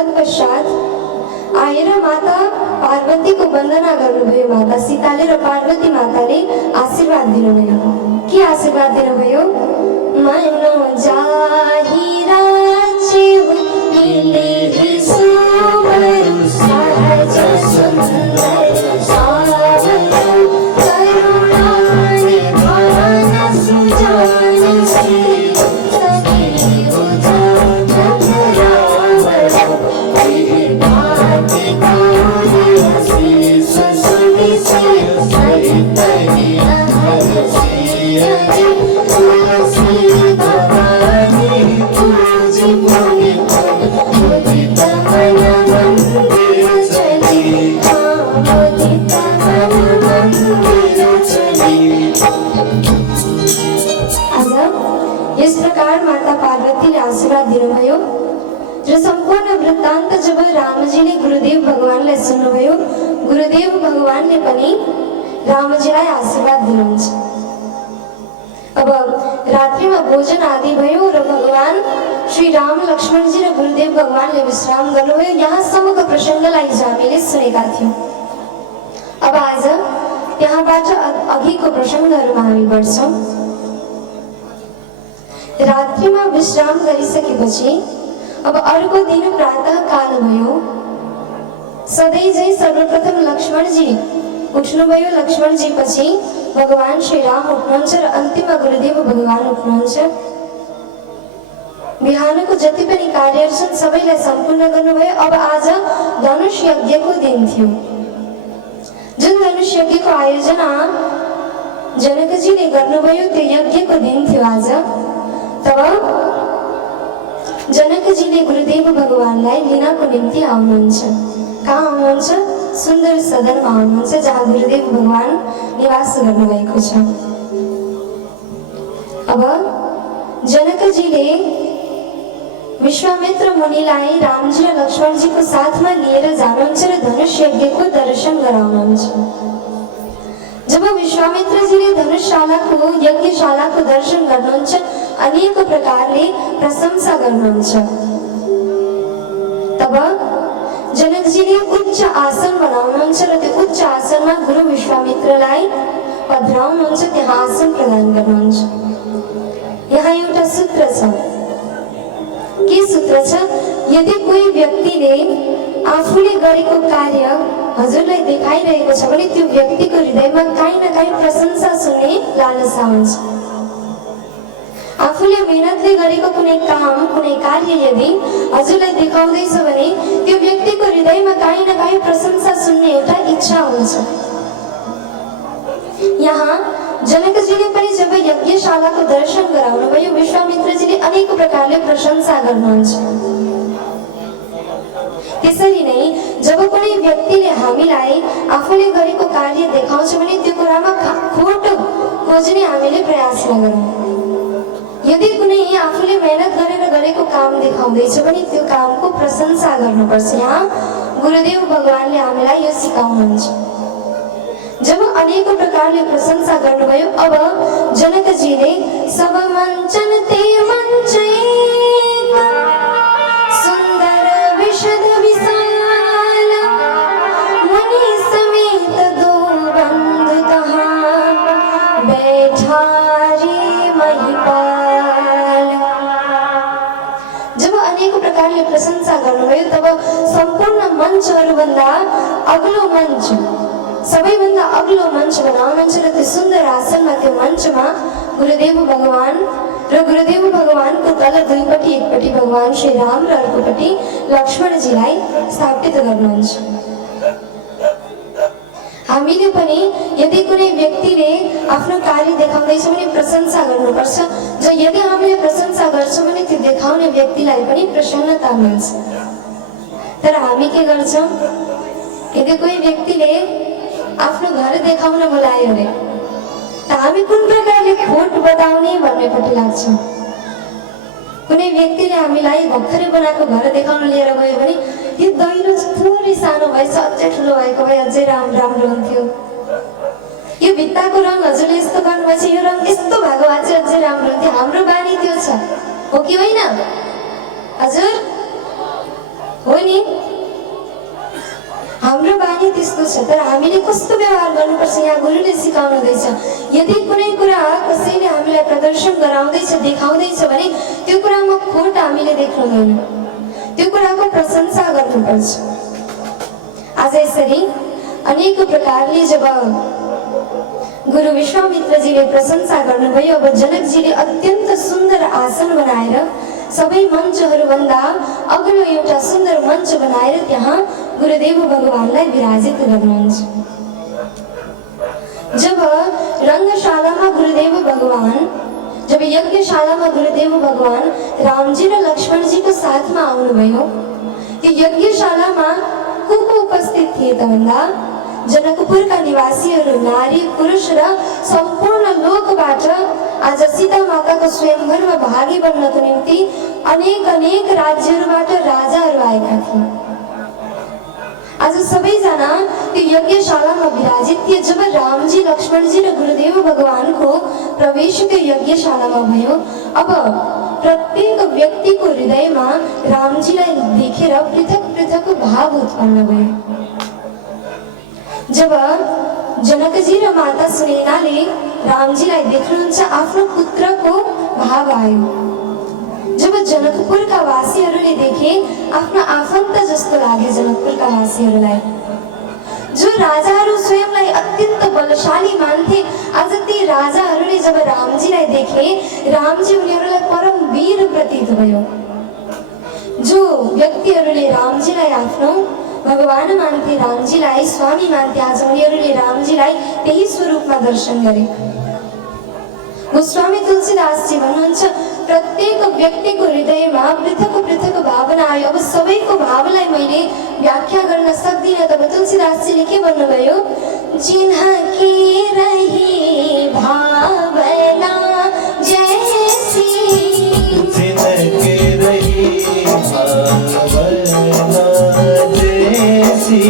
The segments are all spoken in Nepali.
तत्पश्चात आएर माता पार्वतीको वन्दना गर्नुभयो। माता सीताले र पार्वती माताले आशीर्वाद दिनुभयो। के आशीर्वाद दिनुभयो? मन जाहि राज्य मिले सुवर सहज सुन्दर सावरण करुणा निधान सुजान श्री सदैव जप रावण विभाति गौरी शीश सुनिशय सहित हरसिय तुलसी भवानी पूजी मुनि मुदित मन मंदिर चली मुदित मन मंदिर चली। आज यस प्रकार माता पार्वतीले आशीर्वाद दिनुभयो र सम्पूर्ण वृत्तान्त जब रामजीले गुरुदेव भगवानलाई सुन्नुभयो, गुरुदेव भगवानले पनि रामजीलाई आशीर्वाद दिनुहुन्छ। अब रात्रिमा भोजन आदि भयो र भगवान श्री राम लक्ष्मणजी र गुरुदेव भगवानले विश्राम गर्नुभयो। यहाँसम्मको प्रसङ्गलाई हिजो हामीले सुनेका थियौँ। अब आज त्यहाँबाट अघिको प्रसङ्गहरूमा हामी बढ्छौँ। रात्रिमा विश्राम गरिसकेपछि अब अर्को दिन प्रातः काल भयो। सधैँ झै सर्वप्रथम लक्ष्मणजी उठ्नुभयो। लक्ष्मणजी पछि भगवान श्री राम उठ्नुहुन्छ र अन्तिममा गुरुदेव भगवान उठ्नुहुन्छ। बिहानको जति पनि कार्यहरू छन् सबैलाई सम्पूर्ण गर्नुभयो। अब आज धनुष यज्ञको दिन थियो। जुन धनुष यज्ञको आयोजना जनकजीले गर्नुभयो त्यो यज्ञको दिन थियो आज। तब जनकजीले गुरुदेव भगवानलाई लिनको निम्ति आउनुहुन्छ। कहाँ आउनुहुन्छ? सुन्दर सदनमा आउनुहुन्छ जहाँ गुरुदेव भगवान निवास गर्नुभएको छ। अब जनकजीले विश्वामित्र मुनिलाई रामजी र लक्ष्मणजीको साथमा लिएर जानुहुन्छ र धनुष यज्ञको दर्शन गराउनुहुन्छ। जब विश्वामित्रजीले धनुषशालाको यज्ञशालाको दर्शन गर्नुहुन्छ, अनेक प्रकारले प्रशंसा गर्नुहुन्छ। तब जनकजीले उच्च आसन बनाउनुहुन्छ र त्यो उच्च आसनमा गुरु विश्वामित्रलाई पधराउनुहुन्छ, त्यहाँ आसन प्रदान गर्नुहुन्छ। यहाँ एउटा सूत्र छ। के सूत्र छ? यदि कोही व्यक्तिले आफूले गरेको कार्य हजुरलाई देखाइरहेको छ भने त्यो व्यक्तिको हृदयमा काहीँ न काहीँ प्रशंसा सुन्ने लालसा हुन्छ। आफूले मेहनतले गरेको कुनै काम कुनै कार्य यदि हजुरलाई देखाउँदैछ भने त्यो व्यक्तिको हृदयमा काहीँ न काहीँ प्रशंसा सुन्ने एउटा इच्छा हुन्छ। यहाँ जनकजीले पनि जब यज्ञशालाको दर्शन गराउनुभयो, विश्वामित्रजीले अनेक प्रकारले प्रशंसा गर्नुहुन्छ। त्यसरी नै जब कुनै व्यक्तिले हामीलाई आफूले गरेको कार्य देखाउँछ भने त्यो कुरामा खोट खोज्ने हामीले प्रयास नगरौँ। यदि कुनै आफूले मेहनत गरेर गरेको काम देखाउँदैछ भने त्यो कामको प्रशंसा गर्नुपर्छ। यहाँ गुरुदेव भगवानले हामीलाई यो सिकाउनुहुन्छ। जब अनेक प्रकारले प्रशंसा गर्नुभयो, अब जनकजीले सब मञ्चन ते मञ्चैत सुन्दर विशद विशाल मुनि समेत दो बंधु तहाँ बैठा रे महिपाल। जब अनेक प्रकारले प्रशंसा गर्नुभयो, तब सम्पूर्ण मञ्चहरूभन्दा अग्लो मञ्च, सबैभन्दा अग्लो मञ्च बनाउनुहुन्छ र त्यो सुन्दर आसनमा त्यो मञ्चमा गुरुदेव भगवान र गुरुदेव भगवानको तल दुईपट्टि, एकपट्टि भगवान श्री राम र अर्कोपट्टि लक्ष्मणजीलाई स्थापित गर्नुहुन्छ। हामीले पनि यदि कुनै व्यक्तिले आफ्नो कार्य देखाउँदैछ भने प्रशंसा गर्नुपर्छ। यदि हामीले प्रशंसा गर्छौँ भने त्यो देखाउने व्यक्तिलाई पनि प्रसन्नता मिल्छ। तर हामी के गर्छौँ? यदि कोही व्यक्तिले आफ्नो घर देखाउन बोलायो अरे त हामी कुन प्रकारले खोट बताउने भन्नेपट्टि लाग्छौँ। कुनै व्यक्तिले हामीलाई भर्खरै बनाएको घर देखाउन लिएर गयो भने यो दैलो थोरै सानो भएछ, अझै ठुलो भएको भए अझै राम्रो हुन्थ्यो। यो भित्ताको रङ हजुरले यस्तो गर्नुभएछ, यो रङ यस्तो भएको भए चाहिँ अझै राम्रो हुन्थ्यो। हाम्रो बानी त्यो छ, हो कि होइन हजुर? हो नि। हाम्रो बानी त्यस्तो छ, तर हामीले कस्तो व्यवहार गर्नुपर्छ यहाँ गुरुले सिकाउनु हुँदैछ। यदि कुनै कुरा कसैले हामीलाई प्रदर्शन गराउँदैछ, देखाउँदैछ भने त्यो कुरामा खोट हामीले देख्नु हुँदैन, त्यो कुराको प्रशंसा गर्नुपर्छ। आज यसरी अनेक प्रकारले जब गुरु विश्वामित्रजीले प्रशंसा गर्नुभयो, अब जनकजीले अत्यन्त सुन्दर आसन बनाएर सबै मञ्चहरूभन्दा अग्लो एउटा सुन्दर मञ्च बनाएर त्यहाँ गुरुदेव भगवानलाई विराजित गर्नुहुन्छ। जब रङ्गशालामा गुरुदेव भगवान, जब यज्ञशालामा गुरुदेव भगवान रामजी र लक्ष्मणजीको साथमा आउनुभयो, त्यो यज्ञशालामा को उपस्थित थिए त भन्दा जनकपुरका निवासीहरू, नारी पुरुष र सम्पूर्ण लोकबाट आज सीता माताको स्वयंवरमा भागी बन्नको निम्ति अनेक अनेक राज्यहरूबाट राजाहरू आएका थिए। आज सबैजना त्यो यज्ञशालामा विराजित थिए। जब रामजी, लक्ष्मणजी र गुरुदेव भगवानको प्रवेश त्यो यज्ञशालामा भयो, अब प्रत्येक व्यक्तिको हृदयमा रामजीलाई देखेर पृथक पृथक भाव उत्पन्न भयो। जब जनकजी र माता सुनैनाले रामजीलाई देख्नुहुन्छ, आफ्नो पुत्रको भाव आयो। जब जनकपुरका वासीहरूले देखे, आफ्नो आफन्त जस्तो लाग्यो जनकपुरका वासीहरूलाई। जो राजाहरू स्वयंलाई अत्यन्त बलशाली मान्थे, आज ती राजाहरूले जब रामजीलाई देखे, रामजी उनीहरूलाई परम वीर प्रतीत भयो। जो व्यक्तिहरूले रामजीलाई आफ्नो भगवान मान्थे, रामजीलाई स्वामी मान्थे, आज उनीहरूले रामजीलाई त्यही स्वरूपमा दर्शन गरे। गोस्वामी तुलसीदासजी भन्नुहुन्छ, प्रत्येक व्यक्तिको हृदयमा पृथक पृथक भावना आयो। अब सबैको भावलाई मैले व्याख्या गर्न सक्दिनँ, तब तुलसीदासजीले के भन्नुभयो, चिन्ह के रही भावना जैसी, चिन्ह के रही भावना जैसी,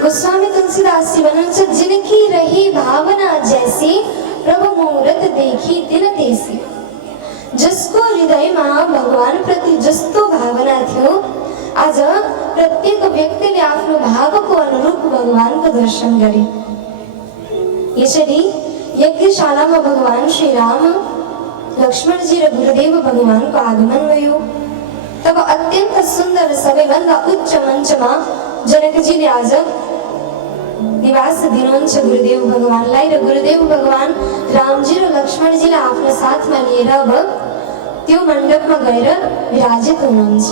गोस्वामी तुलसीदास जी भन्नुहुन्छ, जिनकी रही भावना जैसी प्रभु मुहूर्त देखी दिन तेसी। जसको हृदयमा भगवान प्रति जस्तो भावना थियो, आज प्रत्येक व्यक्तिले आफ्नो भावको अनुरूप भगवानको दर्शन गरे। यसरी यज्ञशालामा भगवान श्री राम, लक्ष्मणजी र गुरुदेव भगवानको आगमन भयो। तब अत्यन्त सुन्दर सबैभन्दा उच्च मञ्चमा जनकजीले आज निवास दिनुहुन्छ गुरुदेव भगवानलाई, र गुरुदेव भगवान रामजी र लक्ष्मणजीलाई आफ्नो साथमा लिएर अब त्यो मण्डपमा गएर विराजित हुनुहुन्छ।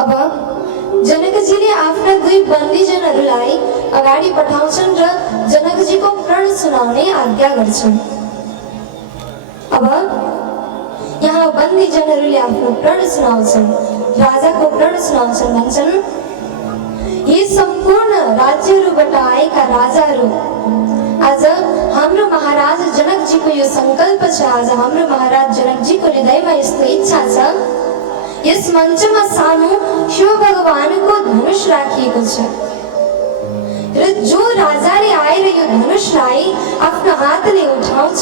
अब जनकजीले आफ्ना दुई बन्दीजनहरूलाई अगाडि पठाउँछन् र जनकजीको प्रण सुनाउने आज्ञा गर्छन्। अब यहाँ बन्दीजनहरूले आफ्नो प्रण सुनाउँछन्, राजाको प्रण सुनाउँछन्। भन्छन्, यी सम्पूर्ण राज्यहरूबाट आएका राजाहरू, आज हाम्रो महाराज जनकजीको यो संकल्प छ, आज हाम्रो महाराज जनकजीको हृदयमा यस्तो इच्छा छ, यस मञ्चमा सानो शिव भगवानको धनुष राखिएको छ, र जो राजाले आएर यो धनुषलाई आफ्नो हातले उठाउँछ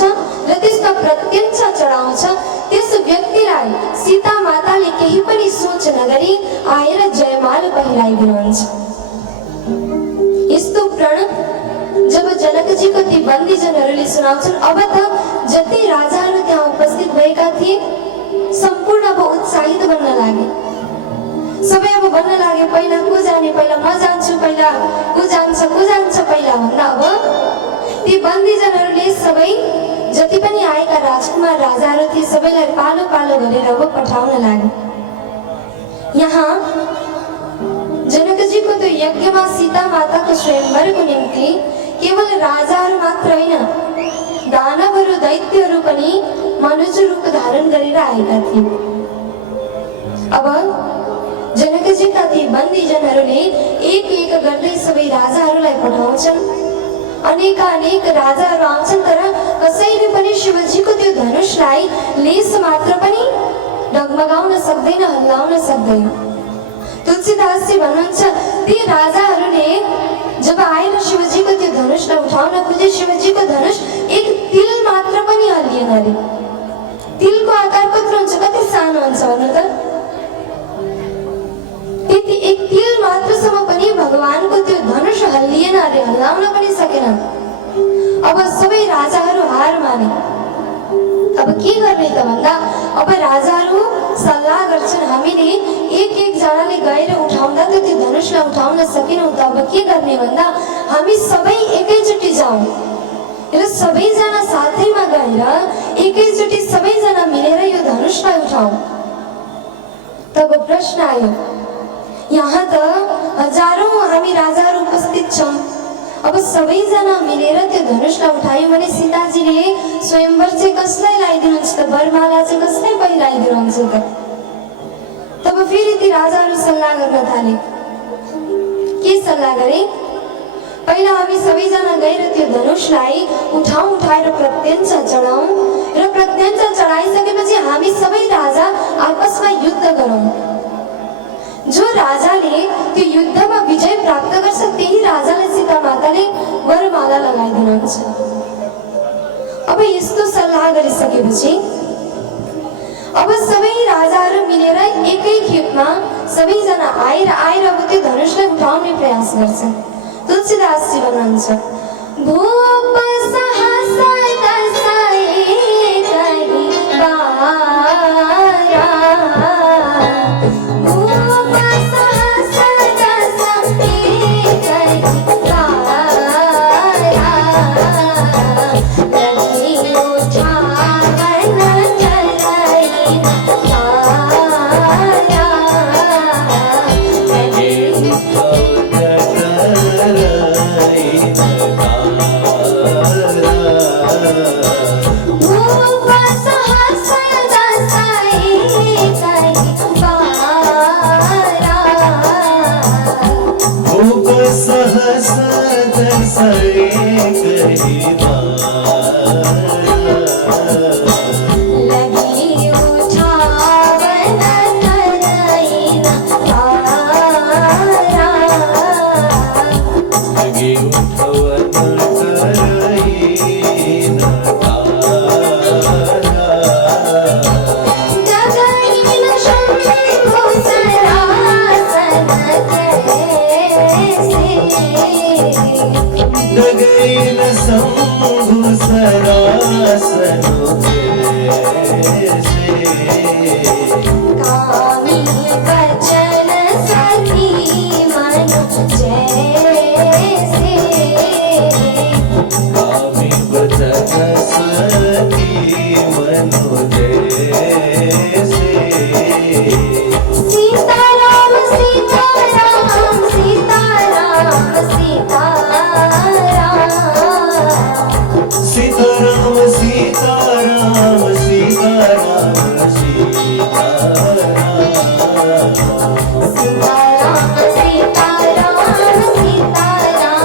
र त्यसमा प्रत्यञ्च चढाउँछ, त्यस व्यक्तिलाई सीता माताले केही पनि सोच नगरी आएर जयमाल पहिराइदिनुहुन्छ। यस्तो प्रण जब जनकजीको ती बन्दीजनहरूले सुनाउँछन्, अब त जति राजाहरू त्यहाँ उपस्थित भएका थिए सम्पूर्ण अब उत्साहित बन्न लागे। सबै अब भन्न लागे, पहिला को जाने, पहिला म जान्छु, पहिला को जान्छ पहिला भन्दा अब ती बन्दीजनहरूले सबै जति पनि आएका राजकुमार राजाहरू थिए सबैलाई पालो पालो गरेर अब पठाउन लागे। यहाँ जनकजीको त्यो यज्ञमा सीता माताको स्वयंवरको निम्ति केवल राजाहरू मात्र होइन, दानवहरू दैत्यहरू पनि मनुष्य रूप धारण गरेर आएका थिए। अब जनकजीका ती बन्दीजनहरूले एक एक गर्दै सबै राजाहरूलाई पठाउँछन्। अनेक राजाहरू आउँछन्, तर कसैले पनि शिवजीको त्यो धनुषलाई लेस मात्र पनि डगमगाउन सक्दैन, हल्लाउन सक्दैन। तुलसीदासजी भन्नुहुन्छ ती राजाहरूले जब आएर शिवजीको त्यो धनुषलाई उठाउन खोजे, शिवजीको धनुष एक तिल मात्र पनि हल्लिएन अरे। तिलको आकार कत्रो हुन्छ, कति सानो हुन्छ भन्नु त? त्यति एक तिल मात्रसम्म पनि भगवानको त्यो धनुष हल्लिएन अरे, हल्लाउन पनि सकेन। अब सबै राजाहरू हार माने। अब के गर्ने त भन्दा अब राजाहरू सल्लाह गर्छन्, हामीले एक जनाले गएर उठाउँदा त त्यो धनुषलाई उठाउन सकेनौँ त, अब के गर्ने भन्दा हामी सबै एकैचोटि जाउँ र सबैजना साथैमा गएर एकैचोटि सबैजना मिलेर यो धनुषलाई उठाउँ। तब प्रश्न आयो, यहाँ त हजारौं हामी राजाहरू उपस्थित छौँ, अब सबैजना मिलेर त्यो धनुषलाई उठायो भने सीताजीले स्वयंवर चाहिँ कसलाई लगाइदिनुहुन्छ त? वरमाला चाहिँ कसलाई पहिराइदिनुहुन्छ त? तब फेरि ती राजाहरू सल्लाह गर्न थाले। के सल्लाह गरे? पहिला हामी सबैजना गएर त्यो धनुषलाई उठाएर प्रत्यञ्च चढाउँ र प्रत्यञ्च चढाइसकेपछि हामी सबै राजा आपसमा युद्ध गरौँ। जो राजाले त्यो युद्धमा विजय प्राप्त गर्छ त्यही राजालाई सीता माताले वरमाला लगाइदिनुहुन्छ। अब यस्तो सल्लाह गरिसकेपछि अब सबै राजाहरू मिलेर एकै खेपमा सबैजना आएर अब त्यो धनुषलाई उठाउने प्रयास गर्छन्। तुलसीदासजी भन्नुहुन्छ, भूप सहस दसाए कहि बारा, भूप सहस दसाए कहि बारा, लगी उठावन चलाई तारा, सहस दसाए कहि बारा, लगी उठावन चलाई तारा, लगी उठावन चलाई तारा, जगइन शंभु सरासन डगैन शंभु सरासन जैसे, कामी बचन सखी मन जैसे, कामी बचन सखी मन जैसे, सीताराम सीताराम सीताराम सीताराम, सीताराम सीताराम सीताराम सीताराम, सीताराम सीताराम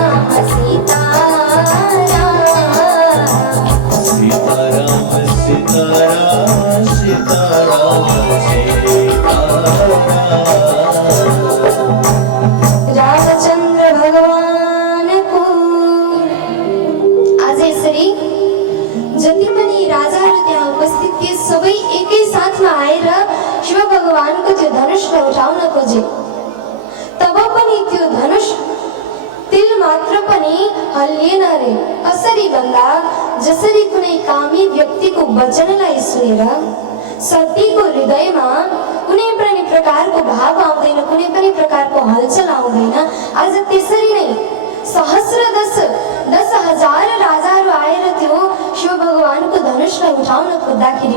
सीताराम सीताराम, सीताराम सीताराम सीताराम रामचंद्र भगवान को आज यसरी जति पनि राजाहरू त्यहाँ उपस्थित थिए सबै एकै साथमा आएर शिव भगवानको त्यो धनुषलाई उठाउन खोजे। तब पनि त्यो धनुष तिल मात्र पनि हल्लिएन रे। कसरी भन्दा जसरी कुनै कामी व्यक्तिको वचनलाई सुनेर सतीको हृदयमा कुनै पनि प्रकारको भाव आउँदैन, कुनै पनि प्रकारको हलचल आउँदैन, आज त्यसरी नै सहस्र दस हजार राजाहरू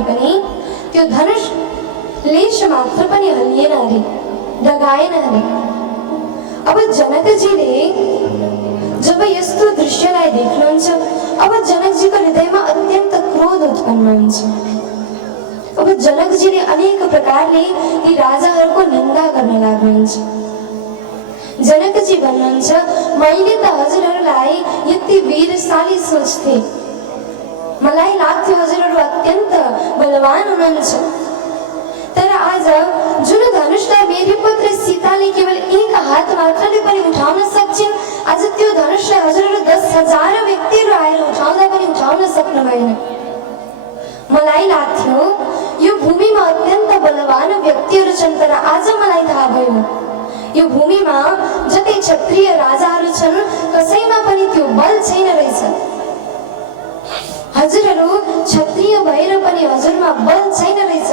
पनि त्यो धनुष लेश मात्र पनि हल्लिएन अरे, डगाएन अरे। अब जनकजीले जब यस्तो दृश्यलाई देख्नुहुन्छ, अब जनकजीको हृदयमा अत्यन्त क्रोध उत्पन्न हुन्छ। अब जनकजीले अनेक प्रकारले ती राजाहरूको निन्दा गर्न लाग्नुहुन्छ। जनकजी भन्नुहुन्छ, मैले त हजुरहरूलाई यति वीरशाली सोच्थे, मलाई लाग्थ्यो हजुरहरू अत्यन्त बलवान हुनुहुन्छ, तर आज जुन धनुषलाई मेरी पुत्री सीताले केवल एक हात मात्रले पनि उठाउन सक्छिन्, आज त्यो धनुषलाई हजुरहरू 10,000 व्यक्तिहरू आएर उठाउँदा पनि उठाउन सक्नु भएन। मलाई लाग्थ्यो यो भूमिमा अत्यन्त बलवान व्यक्तिहरू छन्, तर आज मलाई थाहा भयो यो भूमिमा जति क्षत्रिय राजाहरू छन् कसैमा पनि त्यो बल छैन रहेछ। हजुरहरू क्षत्रिय भएर पनि हजुरमा बल छैन रहेछ,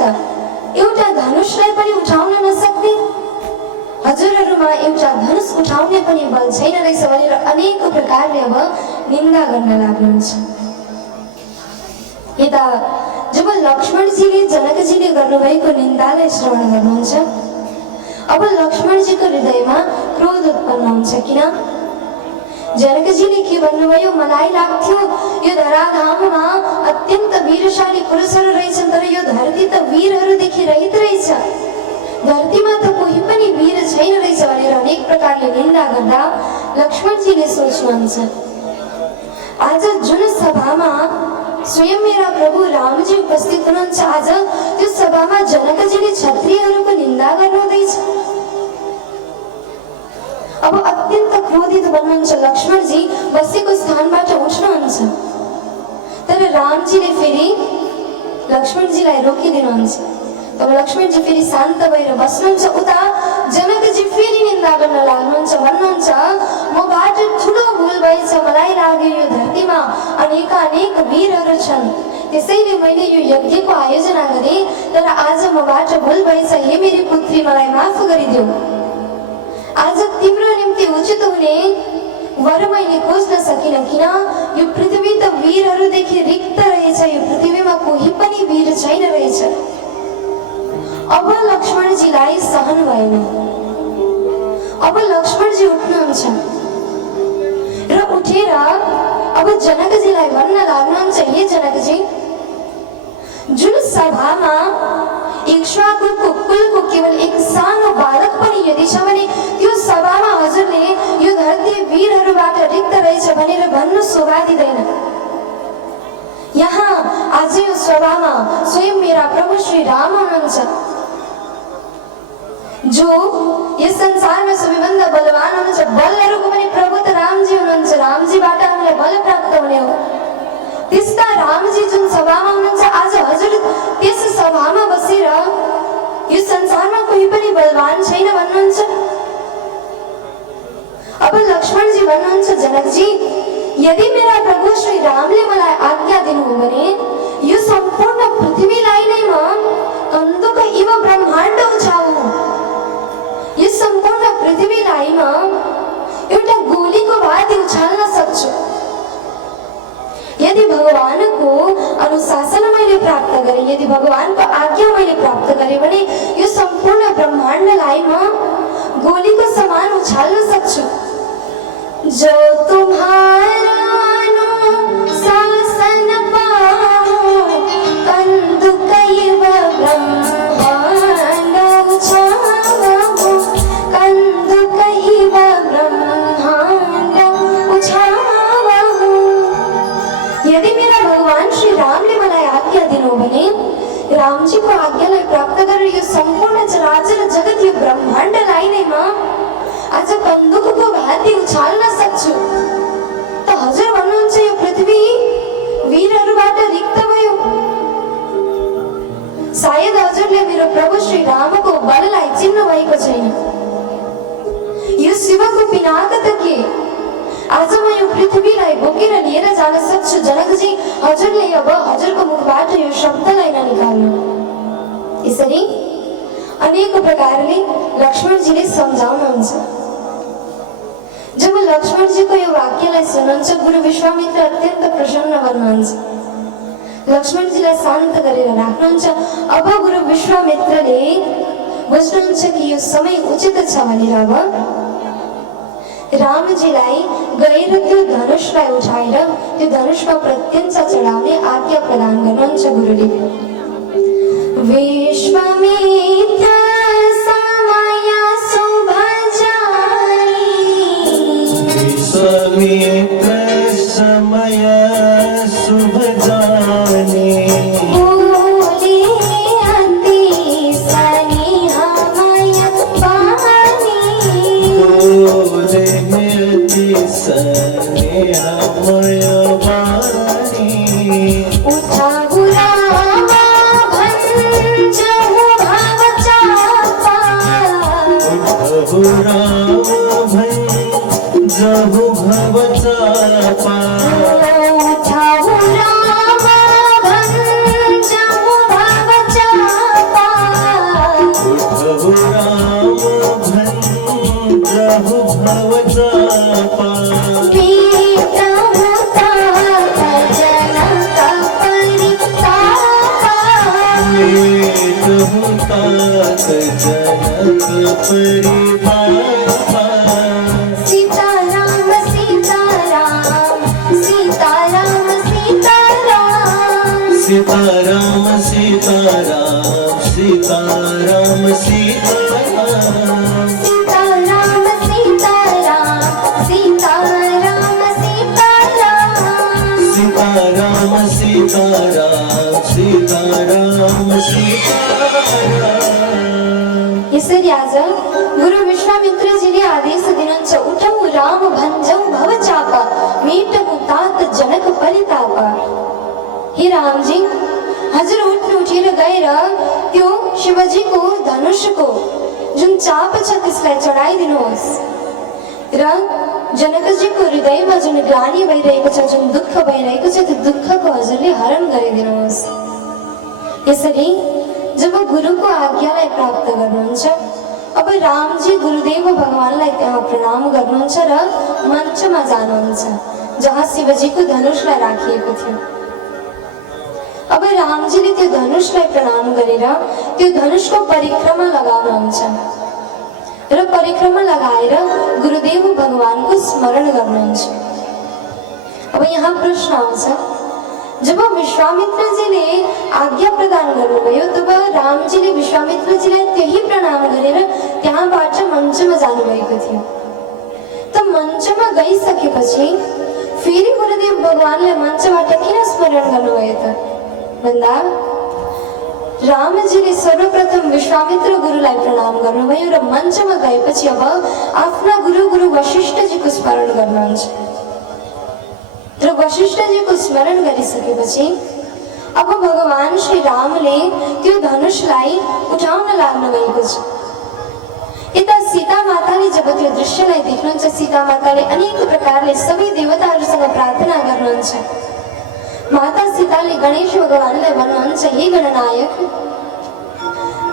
एउटा धनुषलाई पनि उठाउन नसक्ने, हजुरहरूमा एउटा धनुष उठाउने पनि बल छैन रहेछ भनेर अनेक प्रकारले अब निन्दा गर्न लाग्नुहुन्छ। यता जब लक्ष्मणजीले जनकजीले गर्नुभएको निन्दालाई श्रवण गर्नुहुन्छ, अब लक्ष्मणजीको हृदयमा क्रोध उत्पन्न हुन्छ। किन? जनकजीले के भन्नुभयो, मलाई लाग्थ्यो यो धराधाममा अत्यन्त वीरशाली पुरुषहरू रहेछन्, तर यो धरती त वीरहरूदेखि रहित रहेछ, धरतीमा त कोही पनि वीर छैन रहेछ भनेर अनेक प्रकारले निन्दा गर्दा लक्ष्मणजीले सोच्नुहुन्छ, आज जुन सभामा स्वयं मेरा प्रभु रामजी उपस्थित हुनुहुन्छ, आज त्यो सभामा जनकजीले क्षत्रियहरूको निन्दा गर्नुहुँदैछ। अब अत्यन्त क्रोधित बन्नुहुन्छ लक्ष्मणजी, बसेको स्थानबाट उठ्नुहुन्छ, तर रामजीले फेरि लक्ष्मणजीलाई रोकिदिनुहुन्छ। तब लक्ष्मणजी फेरि शान्त भएर बस्नुहुन्छ। उता जनकजी फेरि निन्दा गर्न लाग्नुहुन्छ, भन्नुहुन्छ, मबाट ठुलो भुल भएछ, मलाई लाग्यो यो धरतीमा अनेक वीरहरू छन्, त्यसैले मैले यो यज्ञको आयोजना गरेँ, तर आज मबाट भुल भएछ, हे मेरी पुत्री मलाई माफ गरिदेऊ। आज तिम्रो निम्ति उचित हुने वर मैले खोज्न सकिनँ, किन यो पृथ्वी त वीरहरूदेखि रिक्त रहेछ, यो पृथ्वीमा कोही पनि वीर छैन रहेछ। अब लक्ष्मणजीलाई सहन भएन। अब लक्ष्मणजी उठ्नुहुन्छ र उठेर अब जनकजीलाई भन्न लाग्नुहुन्छ, हे जनकजी, जुन सभामा इक्ष्वाकुको कुलको केवल एक सानो बालक पनि यदि छ भने त्यो सभामा हजुरले यो धरती वीरहरूबाट रिक्त रहेछ भनेर भन्नु शोभा दिँदैन। यहाँ आज यो सभामा स्वयं मेरा प्रभु श्री राम हुनुहुन्छ, जो यस संसारमा सबैभन्दा बलवान हुनुहुन्छ, बलहरूको पनि प्रभु त रामजी हुनुहुन्छ, रामजीबाट हामीलाई बल प्राप्त हुने हो। त्यस्ता रामजी जुन सभामा हुनुहुन्छ, आज हजुर त्यस सभामा बसेर यो संसारमा कोही पनि बलवान छैन भन्नुहुन्छ। अब लक्ष्मणजी भन्नुहुन्छ, जनकजी, यदि मेरा प्रभु श्री रामले मलाई आज्ञा दिनु हो भने यो सम्पूर्ण पृथ्वीलाई नै म कन्दुक इव ब्रह्माण्ड उछाउ, यस सम्पूर्ण पृथ्वीलाई म एउटा गोलीको भाती उछाल्न सक्छु। यदि भगवानको अनुशासन मैले प्राप्त गरेँ, यदि भगवानको आज्ञा मैले प्राप्त गरेँ भने यो सम्पूर्ण ब्रह्माण्डलाई म गोलीको समान उछाल्न सक्छु। जो तुम्हारा अनुशासन पाऊं, कंदुक इव ब्रह्माण्ड उछाऊं, कंदुक इव ब्रह्माण्ड उछाऊं। यदि मेरा भगवान श्री रामले मलाई आज्ञा दिनु भने रामजीको आज्ञालाई प्राप्त गरेर यो सम्पूर्ण चराचर जगत यो ब्रह्माण्डलाई नै म आज बन्दुकको भाती उछाल्न सक्छु। त हजुर भन्नुहुन्छ यो पृथ्वी वीरहरूबाट रिक्त भयो। सायद हजुरले मेरो प्रभु श्री रामको बललाई चिन्नु भएको छैन। यो शिवको पिनाक त के, आज म यो पृथ्वीलाई बोकेर लिएर जान सक्छु। जनकजी, हजुरले अब हजुरको मुखबाट यो शब्दलाई ननिकाल्नु। यसरी अनेक प्रकारले लक्ष्मणजीले सम्झाउनुहुन्छ। जब लक्ष्मणजीको यो वाक्यलाई सुन्नुहुन्छ, गुरु विश्वामित्र अत्यन्त प्रसन्न बन्नुहुन्छ। लक्ष्मणजीलाई शान्त गरेर राख्नुहुन्छ। अब गुरु विश्वामित्रले बुझ्नुहुन्छ कि यो समय उचित छ भनेर अब रामजीलाई गएर त्यो धनुषलाई उठाएर त्यो धनुषमा प्रत्यञ्च चढाउने आज्ञा प्रदान गर्नुहुन्छ गुरुले। विश्वामित्र समय शुभ जानी, विश्वामित्र समय शुभ जानी, बोले अति स्नेहमय वाणी, बोले अति स्नेहमय वाणी, उठाऊ राम भंजहु भव चापा, उठहु राम भंजहु भव चापा, उठाऊ राम भंजहु भव चापा, उठहु राम भंजहु भव चापा, पीतहु तात जनक परितापा, वेदहु तात जनक परितापा। सीताराम सीताराम सीताराम सीताराम, सीताराम सीताराम सीताराम सीताराम, सीताराम सीताराम सीताराम सीताराम, सीताराम सीताराम सीताराम सीताराम। यसरी आज गुरु विश्वामित्रजीले आदेश दिनुहुन्छ, उठौ राम भञ्जौ भव चापा, मेटहु तात जनक परितापा। हे रामजी, हजुर उठेर गएर त्यो शिवजीको धनुषको जुन चाप छ त्यसलाई चढाइदिनुहोस् र जनकजीको हृदयमा जुन ग्लानि भइरहेको छ, जुन दुःख भइरहेको छ, त्यो दुःखको हजुरले हरण गरिदिनुहोस्। यसरी जब गुरुको आज्ञालाई प्राप्त गर्नुहुन्छ, अब रामजी गुरुदेव भगवानलाई त्यहाँ प्रणाम गर्नुहुन्छ र मञ्चमा जानुहुन्छ जहाँ शिवजीको धनुषलाई राखिएको थियो। अब रामजीले त्यो धनुषलाई प्रणाम गरेर त्यो धनुषको परिक्रमा लगाउनुहुन्छ र परिक्रमा लगाएर गुरुदेव भगवानको स्मरण गर्नुहुन्छ। अब यहाँ प्रश्न आउँछ, जब विश्वामित्रजीले आज्ञा प्रदान गर्नुभयो तब रामजीले विश्वामित्रजीलाई त्यही प्रणाम गरेर त्यहाँबाट मञ्चमा जानुभएको थियो। त मञ्चमा गइसकेपछि फेरि गुरुदेव भगवानले मञ्चबाट किन स्मरण गर्नुभयो त भन्दा रामजीले सर्वप्रथम विश्वामित्र गुरुलाई प्रणाम गर्नुभयो र मञ्चमा गएपछि अब आफ्ना गुरु वशिष्ठजीको स्मरण गर्नुहुन्छ र वशिष्ठजीको स्मरण गरिसकेपछि अब भगवान श्री रामले त्यो धनुषलाई उठाउन लाग्नु भएको छ। यता सीता माताले जब त्यो दृश्यलाई देख्नुहुन्छ, सीता माताले अनेक प्रकारले सबै देवताहरूसँग प्रार्थना गर्नुहुन्छ। माता सीताले गणेश भगवानलाई भन्नुहुन्छ, हे गणनायक,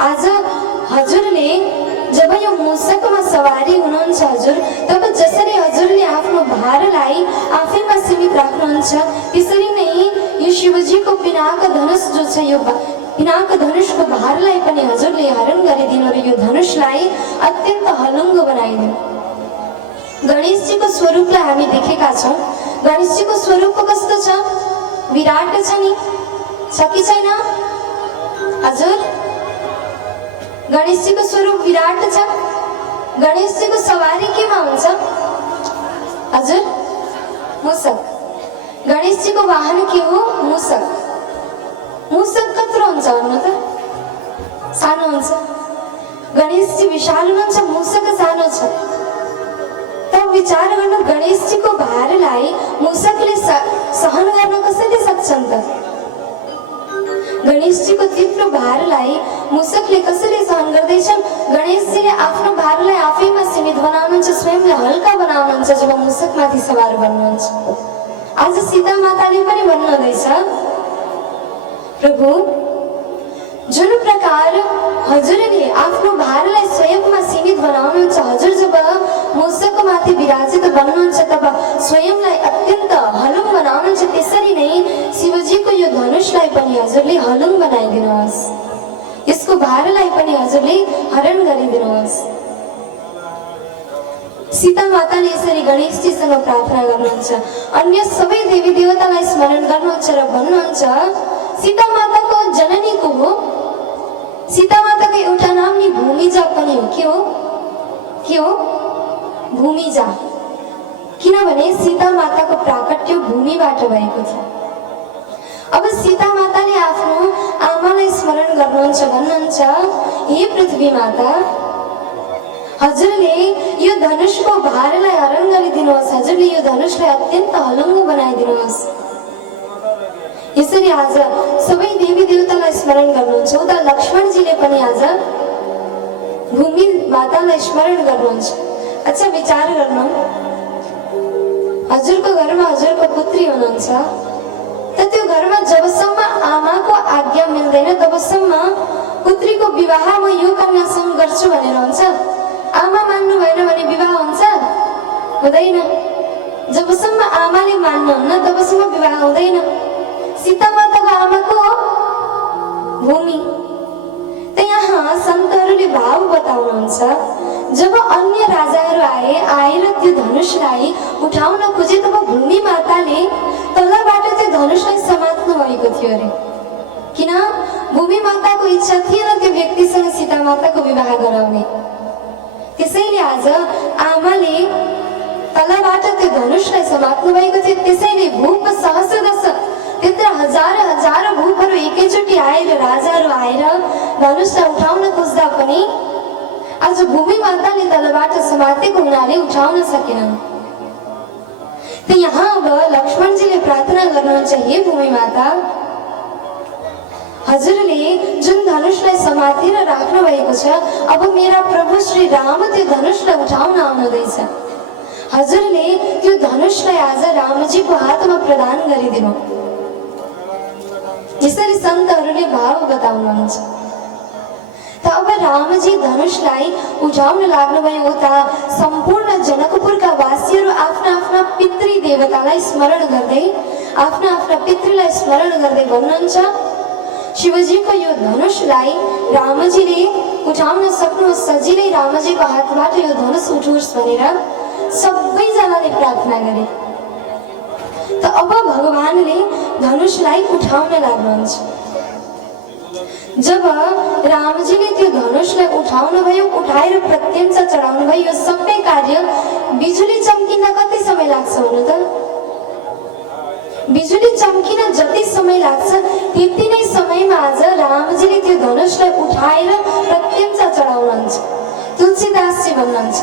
आज हजुरले जब यो मूषकमा सवारी हुनुहुन्छ हजुर, तब जसरी हजुरले आफ्नो भारलाई आफैमा सीमित राख्नुहुन्छ, त्यसरी नै यो शिवजीको पिनाक धनुष जो छ, यो पिनाक धनुषको भारलाई पनि हजुरले हरण गरिदिनु र यो धनुषलाई अत्यन्त हलुङ्गो बनाइदिनु। गणेशजीको स्वरूपलाई हामी देखेका छौँ। गणेशजीको स्वरूप कस्तो छ? विराट छ नि, छ कि छैन हजुर? गणेशजीको स्वरूप विराट छ। गणेशजीको सवारी केमा हुन्छ हजुर? मूषक। गणेशजीको वाहन के हो? मूषक। मूषक कत्रो हुन्छ भन्नु त? सानो हुन्छ। गणेशजी विशाल हुनुहुन्छ, मूषक सानो छ। त विचार गर्नु, गणेशजीको भारलाई मूषकले सहन गर्न कसरी सक्छन् त? गणेशजीको तीव्र भारलाई मूषकले कसरी सहन गर्दैछन्? गणेशजीले आफ्नो भारलाई आफैमा सीमित बनाउनुहुन्छ, स्वयंलाई हल्का बनाउनुहुन्छ जब मूषकमाथि सवार गर्नुहुन्छ। आज सीता माताले पनि भन्नुहुँदैछ, प्रभु जुन प्रकार हजुरले आफ्नो भारलाई स्वयंमा सीमित बनाउनुहुन्छ, हजुर जब मूषकमाथि विराजित बन्नुहुन्छ तब स्वयंलाई अत्यन्त हलुङ बनाउनुहुन्छ, त्यसरी नै शिवजीको यो धनुषलाई पनि हजुरले हलुङ बनाइदिनुहोस्, यसको भारलाई पनि हजुरले हरण गरिदिनुहोस्। सीता माताले यसरी गणेशजीसँग प्रार्थना गर्नुहुन्छ। अन्य सबै देवी देवतालाई स्मरण गर्नुहुन्छ र भन्नुहुन्छ सीता माताको जननी को हो? सीता माताको एउटा नाम नि भूमिजा पनि हो। के हो? के हो? भूमिजा। किनभने सीता माताको प्राकट्य भूमिबाट भएको थियो। अब सीता माताले आफ्नो आमालाई स्मरण गर्नुहुन्छ, भन्नुहुन्छ हे पृथ्वी माता, हजुरले यो धनुषको भारलाई हरण गरिदिनुहोस्, हजुरले यो धनुषलाई अत्यन्त हलुङ्गो बनाइदिनुहोस्। यसरी आज सबै देवी देवतालाई स्मरण गर्नुहुन्छ। उता लक्ष्मणजीले पनि आज भूमि मातालाई स्मरण गर्नुहुन्छ। अच्छा विचार गर्नु, हजुरको घरमा हजुरको पुत्री हुनुहुन्छ, त त्यो घरमा जबसम्म आमाको आज्ञा मिल्दैन तबसम्म पुत्रीको विवाह म यो कन्यासँग गर्छु भनेर हुन्छ? आमा मान्नु भएन भने विवाह हुन्छ? हुँदैन। जबसम्म आमाले मान्नुहुन्न तबसम्म विवाह हुँदैन। सीता माताको आमाको भूमि। त यहाँ सन्तहरूले भाव बताउनुहुन्छ, जब अन्य राजाहरू आएर त्यो धनुषलाई उठाउन खोजे तब भूमि माताले तलबाट त्यो धनुषलाई समात्नु भएको थियो अरे। किन? भूमि माताको इच्छा थिएन त्यो व्यक्तिसँग सीता माताको विवाह गराउने। त्यसैले आज आमाले तलबाट त्यो धनुषलाई समात्नु भएको थियो। त्यसैले भूप सहस्रदश, त्यत्र हजार हजार भूपहरू एकैचोटि आएर राजाहरू आएर धनुषलाई उठाउन खोज्दा पनि आज भूमि माताले तलबाट समातेको हुनाले उठाउन सकेनन्। त यहाँ अब लक्ष्मणजीले प्रार्थना गर्नुहुन्छ, हे भूमि माता, हजुरले जुन धनुषलाई समातेर राख्नु भएको छ, अब मेरा प्रभु श्री राम त्यो धनुषलाई उठाउन आउनुहुँदैछ। हजुरले त्यो धनुषलाई आज रामजीको हातमा प्रदान गरिदिनु। यसरी सन्तहरूले भाव बताउनुहुन्छ। त अब रामजी धनुषलाई उठाउन लाग्नुभयो। उता सम्पूर्ण जनकपुरका वासीहरू आफ्ना आफ्ना पितृ देवतालाई स्मरण गर्दै, आफ्ना आफ्ना पितृलाई स्मरण गर्दै भन्नुहुन्छ, शिवजीको यो धनुषलाई रामजीले उठाउन सक्नुहोस्, सजिलै रामजीको हातबाट यो धनुष उठोस् भनेर सबैजनाले प्रार्थना गरे। त अब भगवानले धनुषलाई उठाउन लाग्नुहुन्छ। जब रामजीले त्यो धनुषलाई उठाउनु भयो, उठाएर प्रत्यञ्च चढाउनु भयो, यो सबै कार्य बिजुली चम्किन कति समय लाग्छ भन्नु त? बिजुली चम्किन जति समय लाग्छ त्यति नै समयमा आज रामजीले त्यो धनुषलाई उठाएर प्रत्यञ्च चढाउनुहुन्छ। तुलसीदासजी भन्नुहुन्छ,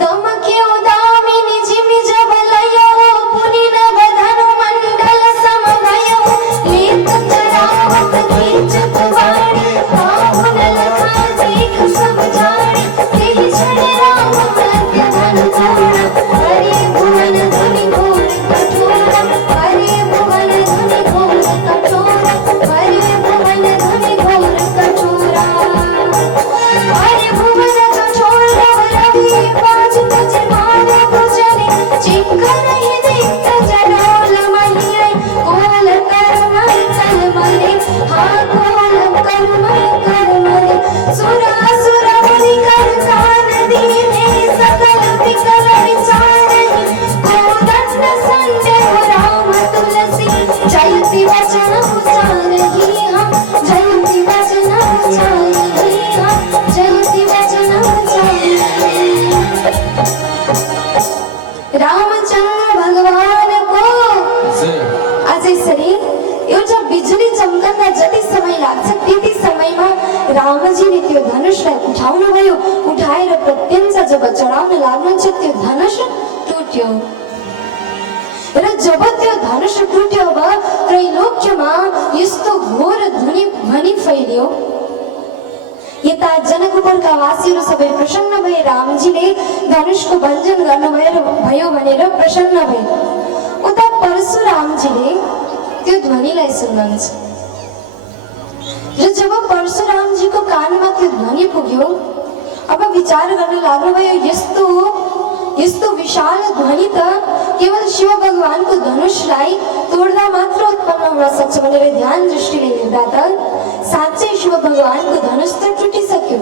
दमक्यो दामिनी जिमि जब लयो, पुनि नभ धनु मण्डल सम भयो, लेत चरावत खींचत बाणी, बाहुन लखा देख सब जाने, तेहि क्षण राम प्रत्य धन जोड़ा, हरे भुवन धुनि घोर कठोरा, हरे भुवन धुनि घोर कठोरा, हरे भुवन धुनि घोर कठोरा, हरे भुवन कठोरा रवि पाँच बजे मान भुजने, चिंकर ही देखत जडोल महियै, कोल करमय कर मरे, हाँ कोल करमय कर मरे, सुरासुर मुनि कर कान दीने, सकल विकल विचारहि, कोदंड संदेह राम तुलसी, जयति वचन उचारहि हम, जयति वचन उचारहि हम, जयति वचन उचारहि। रामचन्द्र भगवानको आज यसरी एउटा बिजुली चम्कन जति समय लाग्छ त्यति समयमा रामजीले त्यो धनुषलाई उठाउनु भयो। उठाएर प्रत्यञ्च जब चढाउन लाग्नुहुन्छ त्यो धनुष टुट्यो र जब त्यो धनुष टुट्यो अब त्रैलोक्यमा यस्तो घोर ध्वनि फैलियो। यता जनकपुरका वासीहरू सबै प्रसन्न भए, रामजीले धनुषको भञ्जन गर्नुभयो भनेर प्रसन्न भए। उता परशुरामजीले त्यो ध्वनिलाई सुन्नुहुन्छ र जब परशुरामजीको कानमा त्यो ध्वनि पुग्यो, अब विचार गर्न लाग्नुभयो, यस्तो विशाल ध्वनि त केवल शिव भगवानको धनुषलाई तोड्दा मात्र उत्पन्न हुन सक्छ भनेर ध्यान दृष्टिले हेर्दा त साँच्चै शिव भगवानको धनुष त टुटिसक्यो।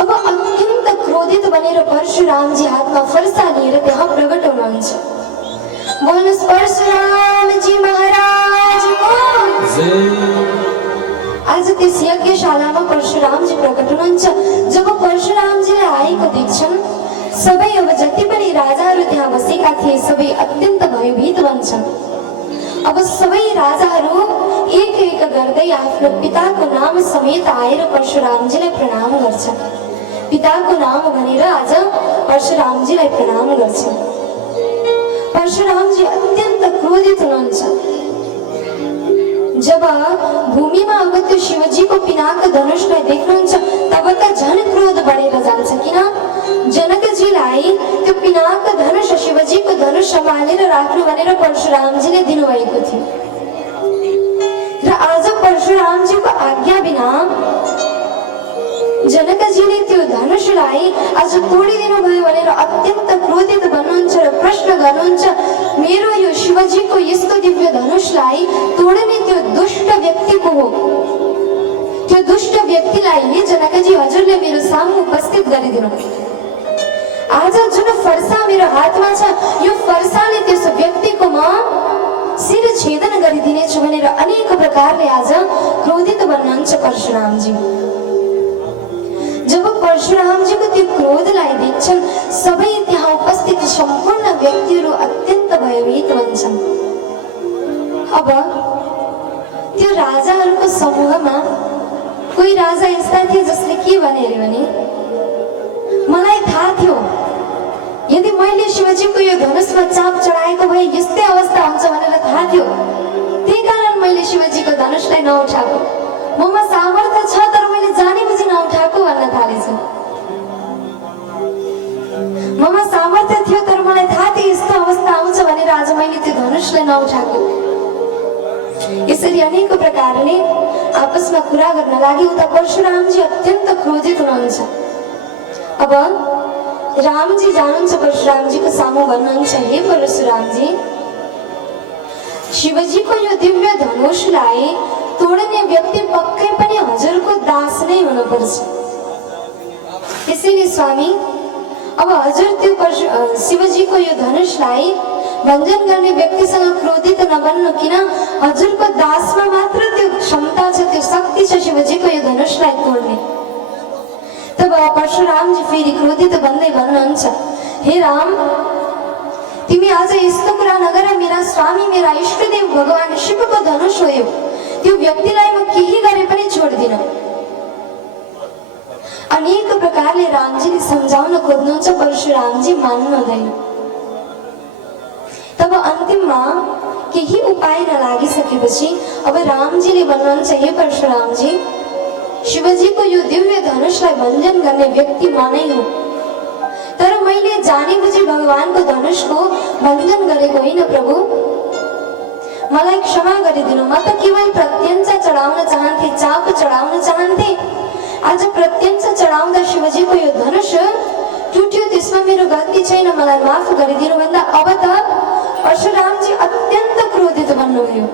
अब अत्यन्त क्रोधित बनेर परशुरामजी हातमा फर्सा लिएर त्यहाँ प्रकट हुनुहुन्छ। बोल्नुहोस् परशुरामजी महाराजको आज त्यस यज्ञशालामा परशुरामजी प्रकट हुनुहुन्छ। जब परशुरामजीलाई आएको देख्छन् सबै, अब जति पनि राजाहरू त्यहाँ बसेका थिए सबै अत्यन्त भयभीत बन्छन्। अब सबै राजाहरू एक एक गर्दै आफ्नो पिताको नाम समेत आएर परशुरामजीलाई प्रणाम गर्छन्। पिताको नाम भनेर आज परशुरामजीलाई प्रणाम गर्छन्। परशुरामजी अत्यन्त क्रोधित हुनुहुन्छ। जब भूमिमा अब त्यो शिवजीको पिनाक धनुषलाई देख्नुहुन्छ तब त झन क्रोध बढेर जान्छ। किन जनकजीलाई त्यो पिनाक धनुष शिवजीको धनुष सम्हालेर राख्नु भनेर परशुरामजीले दिनुभएको थियो र आज परशुरामजीको आज्ञा बिना जनकजीले त्यो धनुषलाई आज तोडिदिनु भयो भनेर अत्यन्त क्रोधित बन्नुहुन्छ र प्रश्न गर्नुहुन्छ, मेरो यो शिवजीको यस्तो दिव्य धनुषलाई तोड्ने त्यो दुष्ट व्यक्ति को हो? त्यो दुष्ट व्यक्तिलाई जनकजी हजुरले मेरो सामु उपस्थित गरिदिनु। आज जुन फर्सा मेरो हातमा छ यो फर्साले त्यस व्यक्तिको म शिर छेदन गरिदिनेछु भनेर अनेक प्रकारले आज क्रोधित बन्नुहुन्छ परशुरामजी। जब परशुरामजीको त्यो क्रोधलाई देख्छन् सबै त्यहाँ उपस्थित सम्पूर्ण व्यक्तिहरू अत्यन्त भयभीत बन्छन्। अब त्यो राजाहरूको समूहमा कोही राजा यस्ता थिए जसले के भने भने मलाई थाहा थियो यदि मैले शिवजीको यो धनुषमा चाप चढाएको भए यस्तै अवस्था हुन्छ भनेर थाहा थियो, त्यही कारण मैले शिवजीको धनुषलाई नउठाएको। ममा सामर्थ्य छ तर मैले जानेबुझी नउठाएको भन्न थालेछु। ममा सामर्थ्य थियो तर मलाई थाहा थियो यस्तो अवस्था आउँछ भनेर आज मैले त्यो धनुषलाई नउठाएको। यसरी अनेक प्रकारले आपसमा कुरा गर्न लागि उता परशुरामजी अत्यन्त क्रोधित हुनुहुन्छ। अब रामजी जानुहुन्छ परशुरामजीको सामु भन्नुहुन्छ, हे परशुरामजी, शिवजीको यो दिव्य धनुषलाई तोड्ने व्यक्ति पक्कै पनि हजुरको दास नै हुनुपर्छ। त्यसैले स्वामी अब हजुर त्यो शिवजीको यो धनुषलाई भञ्जन गर्ने व्यक्तिसँग क्रोधित नबन्नु। किन हजुरको दासमा मात्र त्यो क्षमता छ, त्यो शक्ति छ शिवजीको यो धनुषलाई तोड्ने। तब परशुरामजी फेरि क्रोधित बन्दै भन्नुहुन्छ, हे राम, तिमी आज यस्तो कुरा नगर। मेरा स्वामी मेरा इष्टदेव भगवान शिवको धनुष हो यो, त्यो व्यक्तिलाई म केही गरे पनि छोड्दिन। अनेक प्रकारले रामजीले सम्झाउन खोज्नुहुन्छ, परशुरामजी मान्नु हुँदैन। तब अन्तिममा केही उपाय नलागिसकेपछि अब रामजीले भन्नुहुन्छ, हे परशुरामजी, शिवजीको यो दिव्य धनुषलाई भञ्जन गर्ने व्यक्ति म नै हो, तर मैले जानी बुझी भगवानको धनुषको भञ्जन गरेको होइन प्रभु, मलाई क्षमा गरिदिनु। म त केवल प्रत्यञ्च चढाउन चाहन्थे, चाप चढाउन चाहन्थे। आज प्रत्यञ्च चढाउँदा शिवजीको यो धनुष टुट्यो, त्यसमा मेरो गल्ती छैन, मलाई माफ गरिदिनु भन्दा अब त परशुरामजी अत्यन्त क्रोधित बन्नुभयो।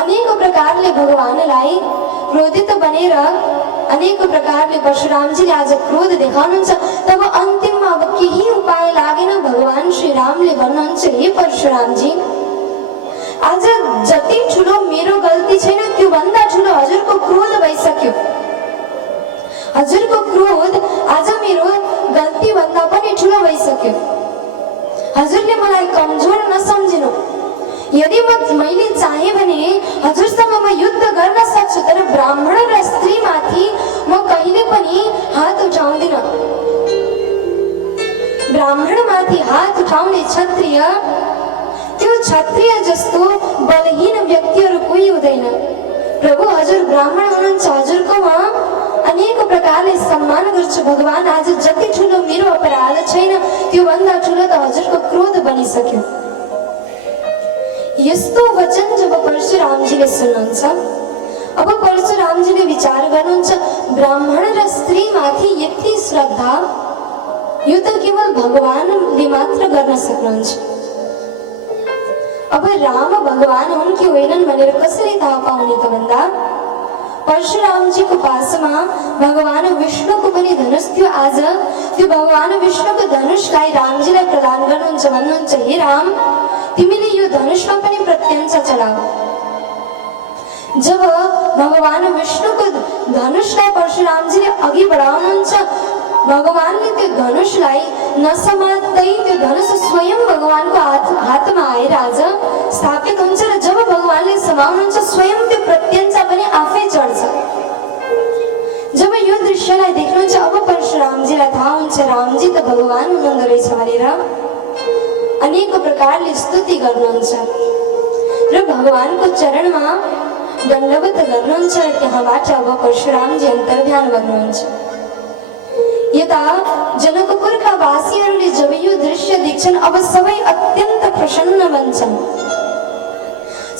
अनेक प्रकारले भगवानलाई क्रोधित बनेर अनेक प्रकारले परशुरामजीले आज क्रोध देखाउनुहुन्छ। तब अन्तिममा अब केही उपाय लागेन। भगवान श्री रामले भन्नुहुन्छ, हे परशुरामजी, आज जति ठुलो मेरो गल्ती छैन त्यो भन्दा ठुलो हजुरको क्रोध भइसक्यो। हजुरको क्रोध आज मेरो गल्ती भन्दा पनि ठुलो भइसक्यो। हजुरले मलाई कमजोर नसम्झिनु। यदि मैले चाहे भने हजुरसँग म युद्ध गर्न सक्छु, तर ब्राह्मण र स्त्रीमाथि म कहिले पनि हात उठाउँदिन। ब्राह्मणमाथि हात उठाउने क्षत्रिय, त्यो क्षत्रिय जस्तो बलहीन व्यक्तिहरू कोही हुँदैन। प्रभु हजुर ब्राह्मण हुनुहुन्छ, हजुरको म अनेक प्रकारले सम्मान गर्छु। भगवान आज जति ठुलो मेरो अपराध छैन त्यो भन्दा ठुलो त हजुरको क्रोध बनिसक्यो। यस्तो वचन जब परशुरामजीले सुन्नुहुन्छ, अब परशुरामजीले विचार गर्नुहुन्छ, ब्राह्मण र स्त्री माथि यति श्रद्धा यो त केवल भगवानले मात्र गर्न सक्नुहुन्छ। अब राम भगवान हुन् कि होइनन् भनेर कसरी थाहा पाउने त भन्दा परशुरामजीको पासमा भगवान विष्णुको पनि धनुष थियो। आज त्यो भगवान विष्णुको धनुषलाई रामजीलाई प्रदान गर्नुहुन्छ, भन्नुहुन्छ हे राम तिमीले यो धनुषमा पनि प्रत्यञ्च चढाऊ। जब भगवान विष्णुको धनुषलाई परशुरामजीले अघि बढाउनुहुन्छ, भगवानले त्यो धनुषलाई नसमात्दै त्यो धनुष स्वयं भगवानको हातमा आएर आज स्थापित हुन्छ र जब भगवानले समाउनुहुन्छ स्वयं त्यो प्रत्यञ्च पनि आफै चढ्छ। जब यो दृश्यलाई देख्नुहुन्छ अब परशुरामजीलाई थाहा हुन्छ रामजी त भगवान हुनुहुँदो रहेछ भनेर अनेक प्रकारले स्तुति गर्नुहुन्छ र भगवानको चरणमा दण्डवत गर्नुहुन्छ र त्यहाँबाट अब परशुरामजी अन्तर्ध्यान गर्नुहुन्छ। यता जनकपुरका वासीहरूले जब यो दृश्य देख्छन् अब सबै अत्यन्त प्रसन्न बन्छन्।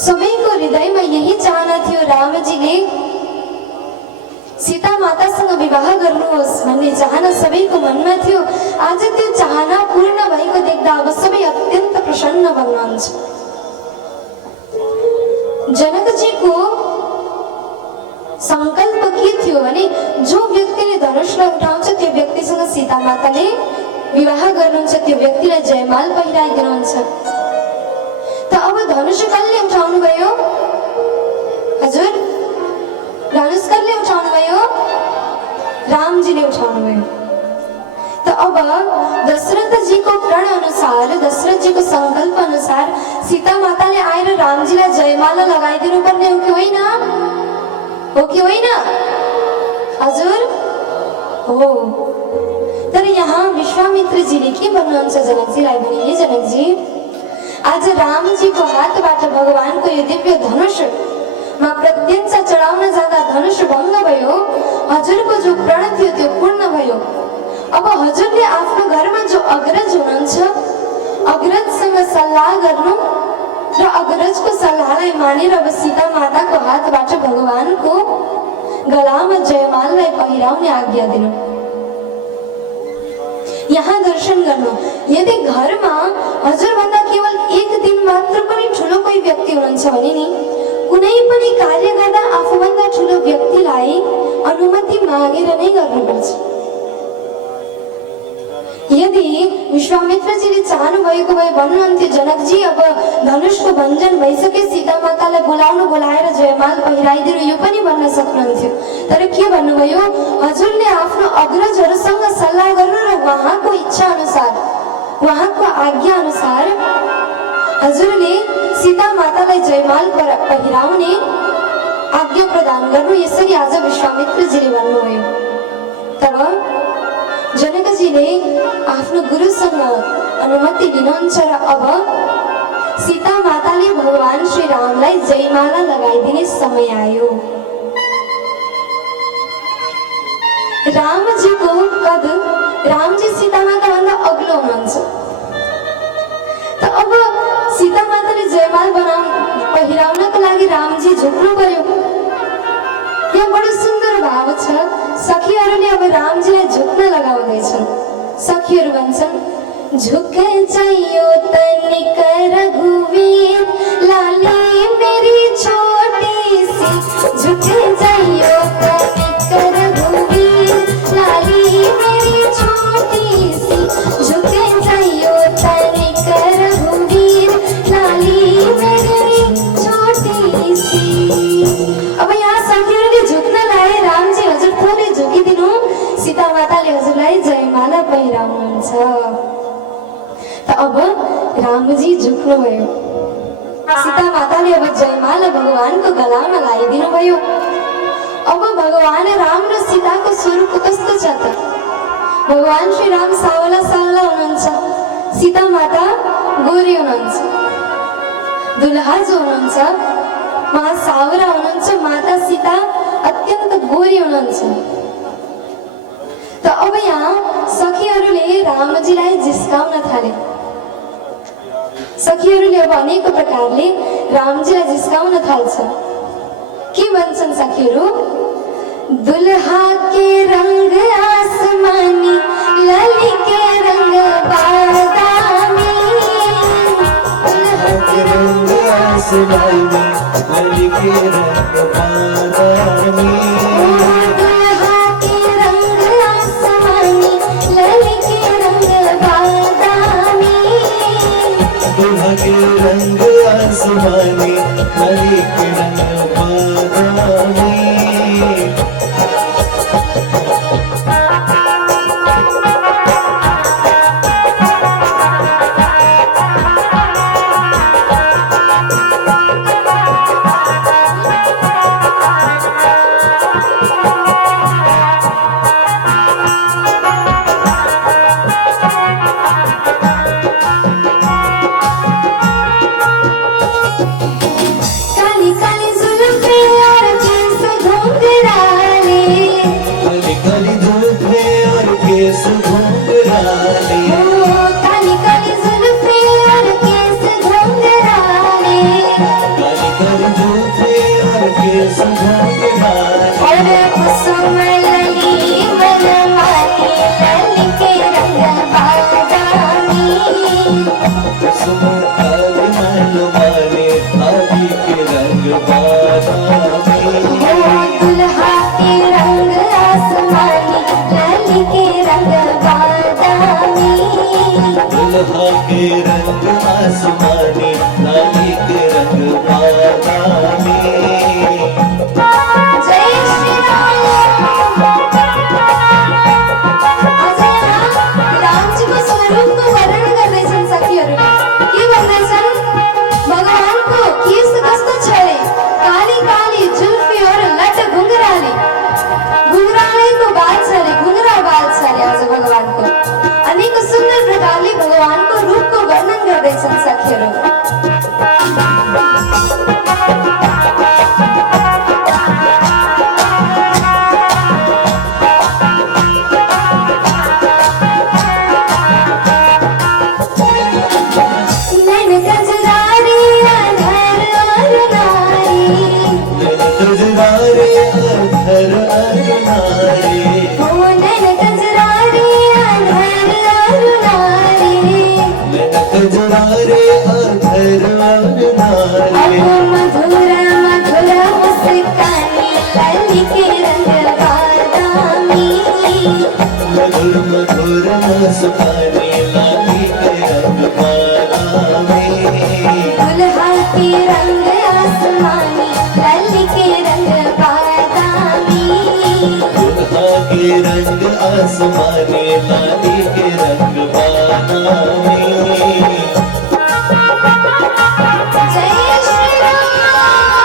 सबैको हृदयमा यही चाहना थियो रामजीले सीता मातासँग विवाह गर्नुहोस् भन्ने चाहना सबैको मनमा थियो। आज त्यो चाहना पूर्ण भएको देख्दा अब सबै अत्यन्त प्रसन्न बन्नुहुन्छ। जनकजीको संकल्प के थियो भने जो व्यक्तिले धनुषलाई उठाउँछ त्यो व्यक्तिसँग सीता माताले विवाह गर्नुहुन्छ, त्यो व्यक्तिलाई जयमाल पहिराइदिनुहुन्छ। त अब धनुष कसले उठाउनु भयो? हजुर धनुष कसले उठाउनु भयो? रामजीले उठाउनु भयो। त अब दशरथजीको प्रण अनुसार, दशरथजीको संकल्प अनुसार सीता माताले आएर रामजीलाई जयमाला लगाइदिनु पर्ने हो कि होइन? हो कि होइन? हजुर हो। तर यहाँ विश्वामित्रजीले के भन्नुहुन्छ जनकजीलाई भने हे जनकजी आज रामजीको हातबाट भगवानको यो दिव्य धनुषमा प्रत्यञ्च चढाउन जाँदा धनुष भङ्ग भयो, हजुरको जो प्रण थियो त्यो पूर्ण भयो। अब हजुरले आफ्नो घरमा जो अग्रज हुनुहुन्छ अग्रजसँग सल्लाह गर्नु र अग्रजको सल्लाहलाई मानेर अब सीता माताको हातबाट भगवानको गलामा जयमाललाई पहिराउने आज्ञा दिनु। यहाँ दर्शन गर्नु। यदि घरमा हजुरभन्दा केवल एक दिन मात्र पनि ठुलो कोही व्यक्ति हुनुहुन्छ भने नि कुनै पनि कार्य गर्दा आफूभन्दा ठुलो व्यक्तिलाई अनुमति मागेर नै गर्नुपर्छ। यदि विश्वामित्रजीले चाहनु भएको भए भन्नुहुन्थ्यो जनकजी अब धनुषको भञ्जन भइसके सीता मातालाई बोलाएर जयमाल पहिराइदिनु, यो पनि भन्न सक्नुहुन्थ्यो। तर के भन्नुभयो? हजुरले आफ्नो अग्रजहरूसँग सल्लाह गर्नु र उहाँको इच्छा अनुसार, उहाँको आज्ञा अनुसार हजुरले सीता मातालाई जयमाल पहिराउने आज्ञा प्रदान गर्नु, यसरी आज विश्वामित्रजीले भन्नुभयो। तब जनकजीले आफ्नो गुरुसँग अनुमति लिनुहुन्छ र अब सीता माताले भगवान श्री रामलाई जयमाला लगाइदिने समय आयो। रामजीको कद, रामजी सीता माता भन्दा अग्लो हुनुहुन्छ। त अब सीता माताले जयमाल पहिराउनको लागि रामजी झुक्नु पर्यो। यहाँ बडो सुन्दर भाव छ। सखीहरूले अब रामजीलाई झुक्न लगाउँदैछन्। सखीहरू भन्छन् झुक जाइयो तनिक रघुवीर लाली मेरी छोटी सी, झुक जाइयो तनिक रघुवीर लाली मेरी छोटी सी, झुक जाइयो तनिक रघुवीर लाली मेरी छोटी सी। अब यहाँ सखीहरूले झुक्न लाए, रामजी हजुर थोरै झुकिदिनु, सीता माताले हजुरलाई जयमाला पहिराउनुहुन्छ। त अब रामजी झुक्नुभयो। सीता माताले अब जयमाला भगवानको गलामा लगाइदिनु भयो। अब भगवान राम र सीताको स्वरूप कस्तो छ त? भगवान श्री राम सावला सावला हुनुहुन्छ, सीता माता गोरी हुनुहुन्छ। दुल्हा जो हुनुहुन्छ उहाँ सावरा हुनुहुन्छ, माता सीता अत्यन्त गोरी हुनुहुन्छ। त अब यहाँ सखीहरूले रामजीलाई जिस्काउन थाले। सखीहरूले अब अनेक प्रकारले रामजीलाई जिस्काउन थाल्छ। के भन्छन् सखीहरू? दुल्हा के रंग आसमानी, लली के रंग बादामी, दुल्हा के रंग आसमानी लली के रंग बादामी दुल्हा के रंग आसमानी लली के रंग बादामी दुल्हा के रंग आसमानी लली के रंग बादामी काली काली जुल्फे और केस घुंघराले काली काली जुल्फे और केस घुंघराले काली काली जुल्फे और केस घुंघराले काली काली जुल्फे और केस घुंघराले और कुसुम लली मनमानी लली के रंग बादामी कुसुम काली मनमानी आदि के रंग बादामी दुल्हा के रंग आसमानी लली के रंग बादामी दुल्हा के रंग आसमानी लाली के रंग बादामी जय श्री राम आज यहाँ राम जी को स्वरूप को वर्णन गर्दै छन् सखीहरूले के भन्दैछन् भगवानको केश कस्तो छ रे काली काली जुल्फी और लट घुंघराले घुंघरालेको बाल छ रे घुंघरा बाल छ रे आज भगवानको अनेक सुन्दर प्रकारले भगवानको रूपको वर्णन गर्दैछन् सखीहरू नैन गजरारी अधर और नारी गजरारे अधर अरनारे ओ नैन गजरारी अधर और नारी गजरारे अधर अरनारे अब मधुर मधुर मुस्कानी लली के रंग बादामी मधुर मधुर मुस्कानी लाली के रंग बादामी दुल्हा के रंग आसमानी लली के रंग बादामी दुल्हा के रंग आसमानी लाली के रंग बादामी जय श्री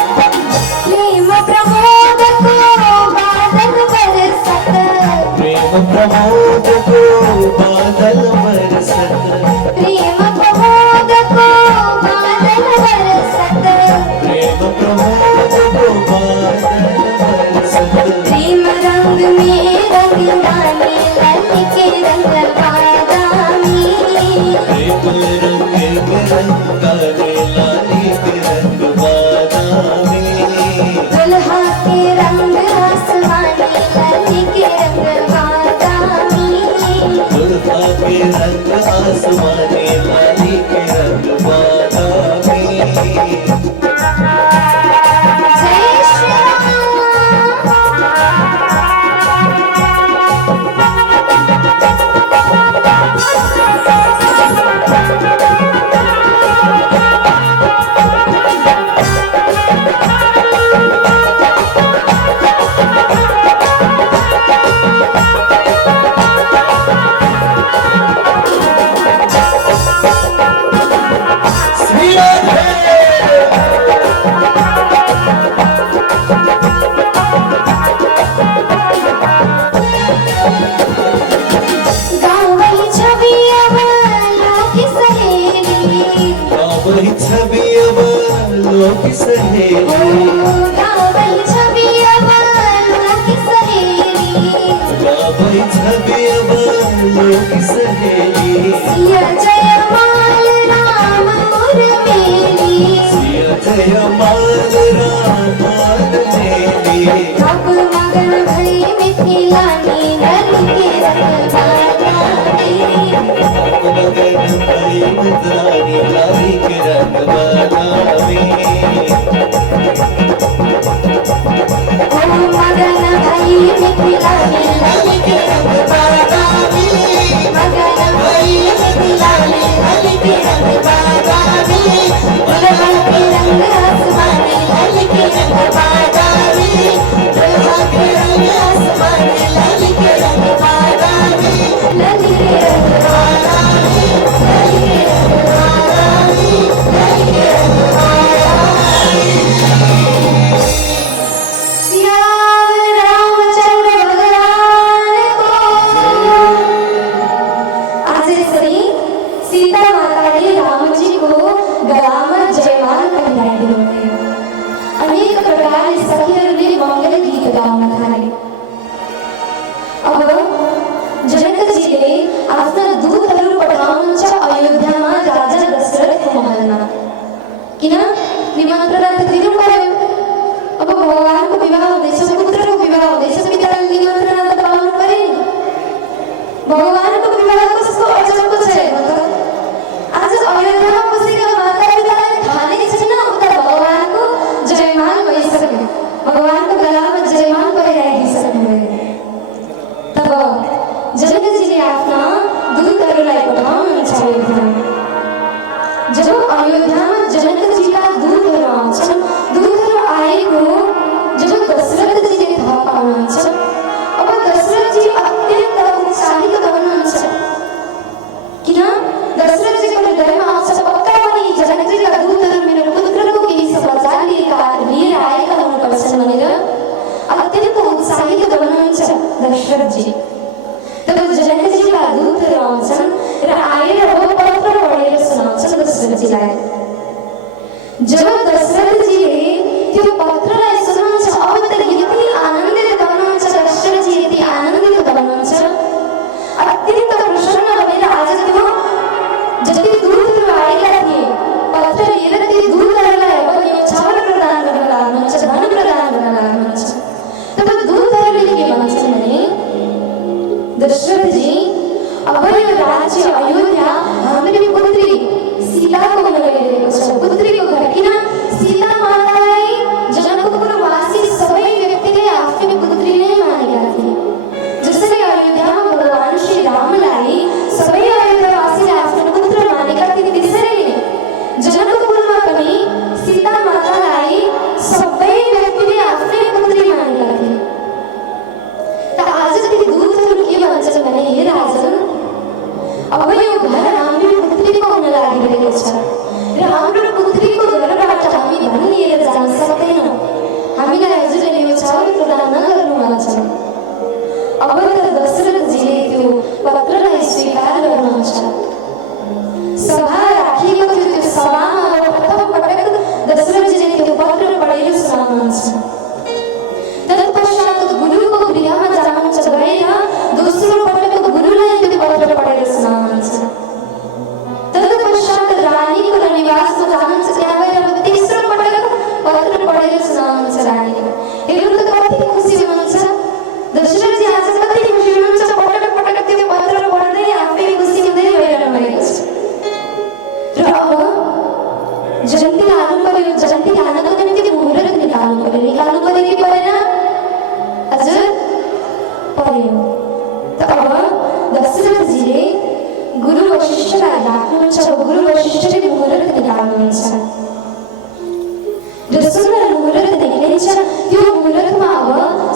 प्रेम प्रमोद को बादल बरसत प्रेम प्रमोद को बादल बरसत प्रेम प्रमोद को बादल बरसत प्रेम प्रमोद को बादल बरसत प्रेम रंग में रंगदानी लली के रंग बादामी प्रेम रंग में रंगाने लाली के रंग बादामी दुल्हा के रंग आसमानी लली के रंग बादामी दुल्हा के रंग आसमानी लाली के रंग बादामी जय श्री श्री राधे गावली छवि अब लोकी सहेली छवि अब लोक सहेली गावली छवि अब सिया जयमाल राम उर्मिली सिया जयमाल राम उर्मिली अब मगन भई मिथिलानी नल के रखवाली मगन भई मिथिलानी लाली के रखवाली ओ मगन भई मिथिलानी नल के रखवाली मगन भई मिथिलानी नल के रखवाली दुल्हा के रंग आसमानी नल के रखवाली दुल्हा के रंग आसमानी नल के रखवाली नल के रखवाली नल के रखवाली नल के रखवाली सिया रामचंद्र भगवान को आज श्री सीता माता ने राम जी को ग्राम जयमाल पहनाई अनेक प्रकार सखियरले मंगल गीत गाउन थाले अब जनकजीले आफ्ना दूतहरू पठाउनुहुन्छ अयोध्यामा राजा दशरथको महलमा किन निमन्त्रणा त दिनु पर्यो अब भगवानको विवाह हुँदैछ पुत्रको विवाह हुँदैछ पिताले निमन्त्रणा त पाउनु पर्यो नि भगवानको विवाह कस्तो अचम्मको छ हेर्नु त आज अयोध्यामा बसेका माता पितालाई थाहा नै छैन उता भगवानको जयमाल भइसक्यो भगवानको गलामा जयमाल गरिराखिसक्नु तब जनकजीले आफ्ना दूतहरूलाई पठाउनुहुन्छ अयोध्यामा जब अयोध्यामा जनकजीका दूतहरू आउँछन् दूतहरू आएको जब दशरथजीले थाहा पाउनुहुन्छ अब दशरथजी अत्यन्त उत्साहित हुनुहुन्छ किन दशरथजीको हृदयमा आउँछ पक्का पनि जनकजीका दूतहरू मेरो पुत्रको केही समाचार लिएर आएका हुनुपर्छन् भनेर अत्यन्त उत्साहित हुनुहुन्छ दशरथजी तब जनकजीका दूतहरू आउँछन् र आएर पत्र पढेर सुनाउँछन् दशरथजीलाई जब दशरथजीले त्यो पत्रलाई सुनाउँछ अब त यति आनन्दित हुनुहुन्छ दशरथजी यति आनन्दित हुनुहुन्छ अत्यन्त प्रसन्न भएर आज त्यो जति दूतहरू आएका थिए पत्र लिएर ती दूतहरूलाई अब न्यौछावर प्रदान गर्न लाग्नुहुन्छ धन प्रदान गर्न लाग्नुहुन्छ तब दूतहरूले के भन्छन् भने दशरथजी अब यो राज्य अयोध्या हाम्रो पुत्री सीताको हुन गइरहेको छ पुत्रीको घर किन सीता मातालाई जनकपुरवासी सबै व्यक्तिले आफ्नो पुत्री नै मानेका थिए जसरी अयोध्यामा भगवान श्री रामलाई सबै अयोध्यावासीले आफ्नो पुत्र मानेका थिए त्यसरी नै जनकपुरमा पनि सीता मातालाई सबै व्यक्तिले आफ्नै पुत्री मानेका थिए त आज ती दूतहरू के भन्छन् भने हे राजन अब यो घर हाम्रो पुत्रीको हुन लागिरहेको छ र हाम्रो पुत्रीको घरबाट हामी धन लिएर जान सक्दैनौँ हामीलाई हजुरले न्यौछावर प्रदान नगर्नु भन्छन् अब त दशरथजीले त्यो पत्रलाई स्वीकार गर्नुहुन्छ सभा राखिएको थियो त्यो सभामा अब प्रथम पटक दशरथजीले त्यो पत्र पढेर सुनाउनुहुन्छ तत्पश्चात गुरुको गृहमा जानुहुन्छ गएर दोस्रो पटक गुरुलाई त्यो पत्र पढेर सुनाउनुहुन्छ तत्पश्चात रानीको निवासमा जानुहुन्छ त्यहाँ गएर तेस्रो पटक पत्र पढेर सुनाउनुहुन्छ रानीले हेर्नु त कति खुसी हुनुहुन्छ दशरथजी आज कति खुसी हुनुहुन्छ पटक पटक त्यो पत्र पढ्दै आफै खुसी हुँदै गइरहनु भएको छ र अब जयन्ती लानु पर्यो जयन्ती लानको निम्ति मुहुर्त निकाल्नु पर्यो कि परेन हजुर पर्यो त अब दशरथजीले गुरु वशिष्ठलाई राख्नुहुन्छ गुरु वशिष्ठले मुहुर्त निकाल्नुहुन्छ र सुन्दर मुहुर्त निक्लिन्छ त्यो मुहुर्तमा अब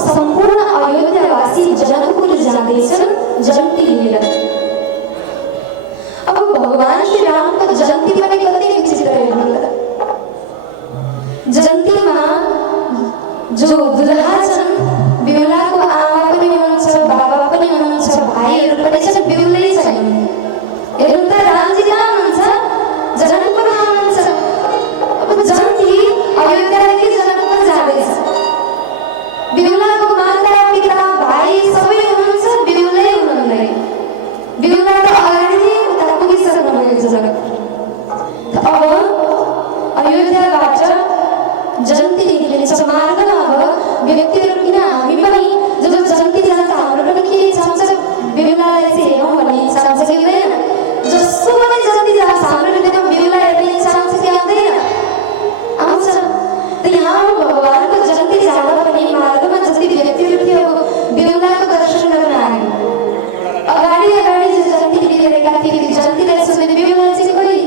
सम्पूर्ण अयोध्यावासी जनकपुर जाँदैछन् जयन्ती लिएर अब भगवान श्री रामको जयन्ती पनि कति विचित्र हेर्नु त जयन्तीमा जो दुल्हा छन् बेहुलाको आमा पनि हुनुहुन्छ बाबा पनि हुनुहुन्छ भाइहरू पनि छन् बेहुलै छैन हेर्नु त रामजी कहाँ हुनुहुन्छ जनकपुरमा हुनुहुन्छ अब जयन्ती अयोध्यादेखि जनकपुर जाँदैछ बेहुलाको माता पिता भाइ सबै हुनुहुन्छ बेहुलै हुनुहुँदैन बेहुला त अगाडि उता पुगिसक्नु व्यक्तिहरू किन हामी पनि जब जन्ती जान्छ हाम्रो पनि के इच्छा हुन्छ बेहुलालाई चाहिँ हेरौँ भन्ने इच्छा हुन्छ कि हुँदैन जसको पनि जन्ती जान्छ हाम्रो पनि त्यो बेहुला हेर्ने इच्छा हुन्छ कि आउँदैन आउँछ त यहाँ भगवानको जन्ती जाँदा पनि मार्गमा जति व्यक्तिहरू थियो बेहुलाको दर्शन गर्न आए अगाडि अगाडि जन्ती लिएका थिए त्यो जन्तीलाई सोध्ने बेहुला चाहिँ कोही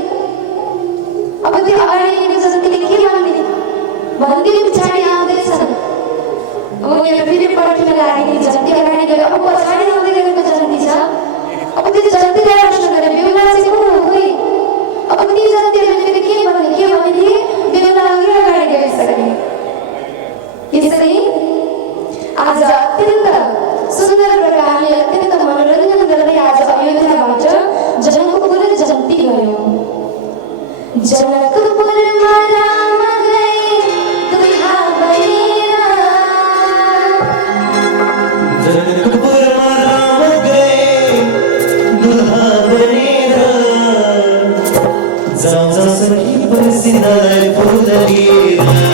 अब त्यो अगाडि जन्तीले के भन्ने भन्दै पछाडि आउँदैछन् अब यहाँ फेरि पर्खिन लागेको जन्ती अगाडि गयो अब पछाडि आउँदै गरेको जन्ती छ अब त्यो जन्तीलाई प्रश्न गरे बेहुला चाहिँ को हो कोही अब त्यो जन्तीले फेरि के भने बेहुला अघि अगाडि गइसके यसरी आज अत्यन्त सुन्दर प्रकारले अत्यन्त मनोरञ्जन गर्दै आज अयोध्याबाट जनकपुर जन्ती गयो जनकपुरमा राम गए दुल्हा बनेर जनकपुरमा राम गए दुल्हा बनेर जाउँदा सखी बसिँदै फुल लिएर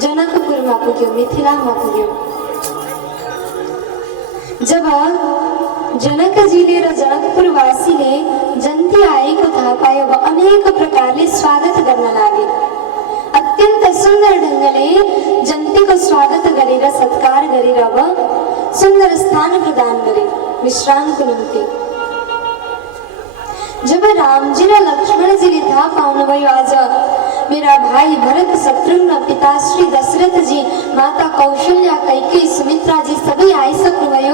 जनकपुरमा पुग्यो, मिथिलामा पुग्यो। जब जनकजीले र जनकपुरवासीले जन्ती आएको थाहा पाए अब अनेक प्रकारले स्वागत गर्न लागे। अत्यन्त सुन्दर ढङ्गले जन्तीको स्वागत गरेर सत्कार गरेर अब सुन्दर स्थान प्रदान गरे विश्रामको निम्ति। जब रामजी र लक्ष्मणजीले थाहा पाउनुभयो आज मेरा भाइ भरत शत्रुघ्न पिता श्री दशरथजी माता कौशल्या कैकेयी सुमित्राजी सबै आइसक्नुभयो।